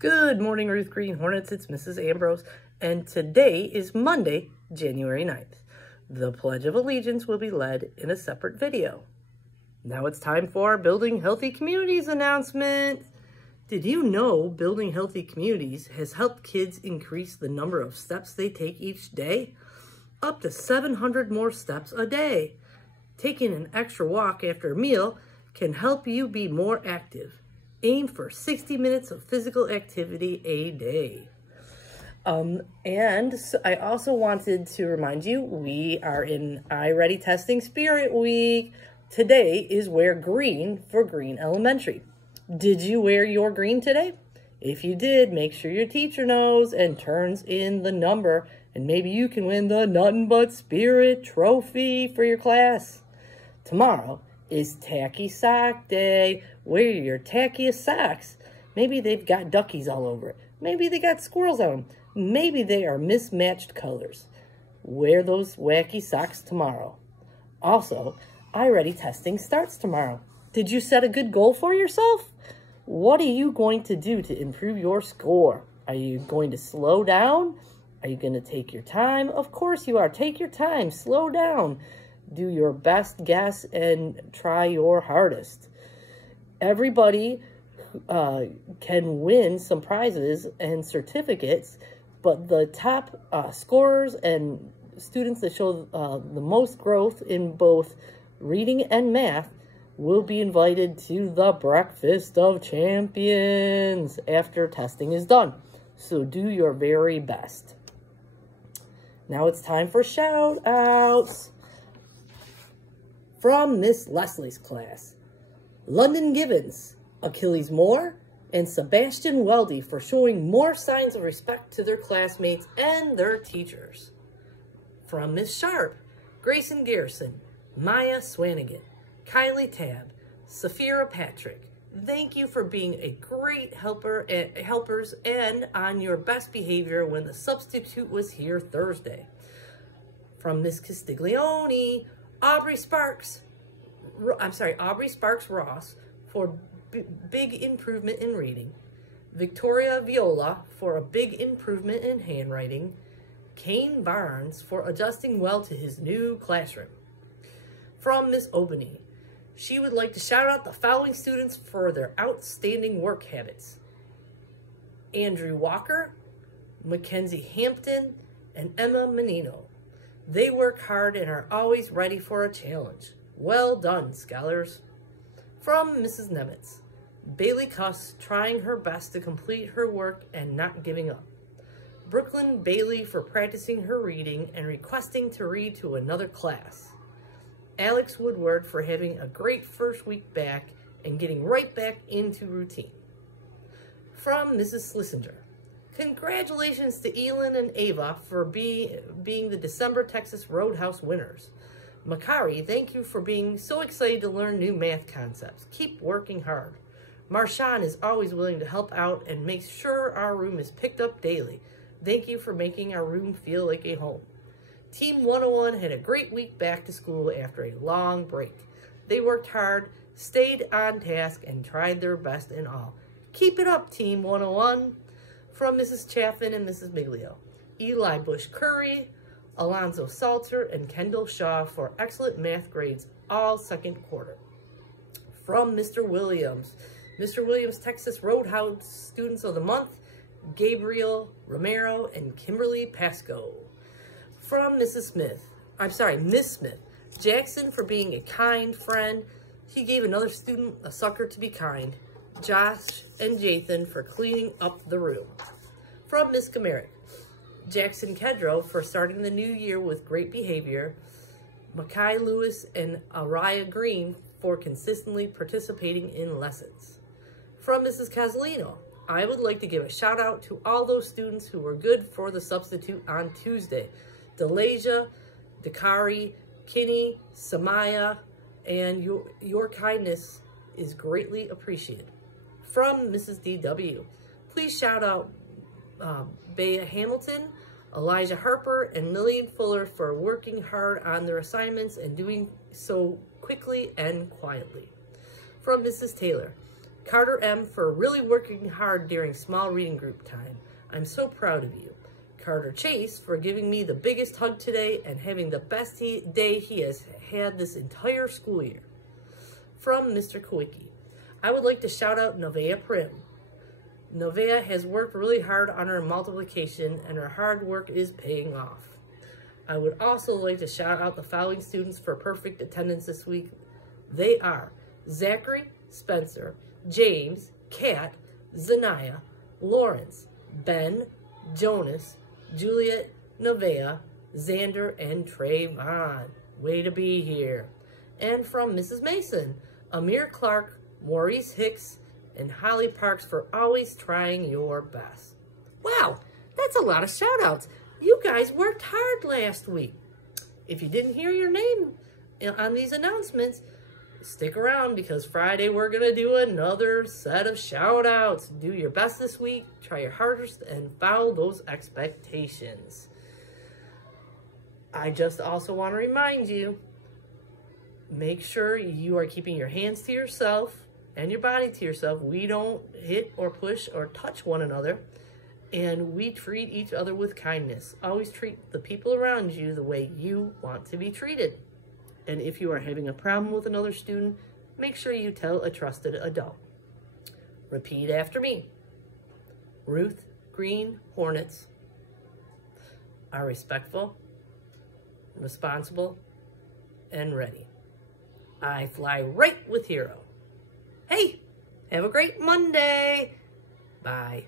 Good morning, Ruth Green Hornets. It's Mrs. Ambrose, and today is Monday, January 9th. The Pledge of Allegiance will be led in a separate video. Now it's time for our Building Healthy Communities announcement. Did you know Building Healthy Communities has helped kids increase the number of steps they take each day? Up to 700 more steps a day. Taking an extra walk after a meal can help you be more active. Aim for 60 minutes of physical activity a day. And so I also wanted to remind you, we are in iReady Testing Spirit Week. Today is Wear Green for Green Elementary. Did you wear your green today? If you did, make sure your teacher knows and turns in the number, and maybe you can win the Nothing But Spirit trophy for your class. Tomorrow is Tacky Sock Day. Wear your tackiest socks. Maybe they've got duckies all over it. Maybe they got squirrels on them. Maybe they are mismatched colors. Wear those wacky socks tomorrow. Also, iReady testing starts tomorrow. Did you set a good goal for yourself? What are you going to do to improve your score? Are you going to slow down? Are you going to take your time? Of course you are. Take your time. Slow down. Do your best guess and try your hardest. Everybody can win some prizes and certificates, but the top scorers and students that show the most growth in both reading and math will be invited to the Breakfast of Champions after testing is done. So do your very best. Now it's time for shout outs. From Miss Leslie's class, London Gibbons, Achilles Moore, and Sebastian Weldy for showing more signs of respect to their classmates and their teachers. From Miss Sharp, Grayson Garrison, Maya Swanigan, Kylie Tabb, Safira Patrick, thank you for being a great helpers and on your best behavior when the substitute was here Thursday. From Miss Castiglione, Aubrey Sparks Ross for big improvement in reading, Victoria Viola for a big improvement in handwriting, Kane Barnes for adjusting well to his new classroom. From Miss Obany, she would like to shout out the following students for their outstanding work habits: Andrew Walker, Mackenzie Hampton, and Emma Menino. They work hard and are always ready for a challenge. Well done, scholars. From Mrs. Nemitz, Bailey Cuss trying her best to complete her work and not giving up. Brooklyn Bailey for practicing her reading and requesting to read to another class. Alex Woodward for having a great first week back and getting right back into routine. From Mrs. Schlesinger, congratulations to Elin and Ava for being the December Texas Roadhouse winners. Makari, thank you for being so excited to learn new math concepts. Keep working hard. Marshawn is always willing to help out and makes sure our room is picked up daily. Thank you for making our room feel like a home. Team 101 had a great week back to school after a long break. They worked hard, stayed on task, and tried their best in all. Keep it up, Team 101. From Mrs. Chaffin and Mrs. Miglio, Eli Bush Curry, Alonzo Salter, and Kendall Shaw for excellent math grades all second quarter. From Mr. Williams, Texas Roadhouse Students of the Month, Gabriel Romero and Kimberly Pasco. From Miss Smith, Jackson for being a kind friend. He gave another student a sucker to be kind. Josh and Jathan for cleaning up the room. From Miss Gamerick, Jackson Kedro for starting the new year with great behavior. Mackay Lewis and Araya Green for consistently participating in lessons. From Mrs. Casalino, I would like to give a shout out to all those students who were good for the substitute on Tuesday. Delasia, Dakari, Kinney, Samaya, and your kindness is greatly appreciated. From Mrs. DW, please shout out Bea Hamilton, Elijah Harper, and Lillian Fuller for working hard on their assignments and doing so quickly and quietly. From Mrs. Taylor, Carter M. for really working hard during small reading group time. I'm so proud of you. Carter Chase for giving me the biggest hug today and having the best day he has had this entire school year. From Mr. Kowicki. I would like to shout out Novea Prim. Novea has worked really hard on her multiplication and her hard work is paying off. I would also like to shout out the following students for perfect attendance this week. They are Zachary, Spencer, James, Kat, Zanaya, Lawrence, Ben, Jonas, Juliet, Novea, Xander, and Trayvon. Way to be here. And from Mrs. Mason, Amir Clark, Maurice Hicks, and Holly Parks for always trying your best. Wow, that's a lot of shout outs. You guys worked hard last week. If you didn't hear your name on these announcements, stick around because Friday we're going to do another set of shout outs. Do your best this week, try your hardest, and follow those expectations. I just also want to remind you, make sure you are keeping your hands to yourself and your body to yourself. We don't hit or push or touch one another, and we treat each other with kindness. Always treat the people around you the way you want to be treated. And if you are having a problem with another student, make sure you tell a trusted adult. Repeat after me. Ruth Green Hornets are respectful, responsible, and ready. I fly right with Hero. Hey, have a great Monday. Bye.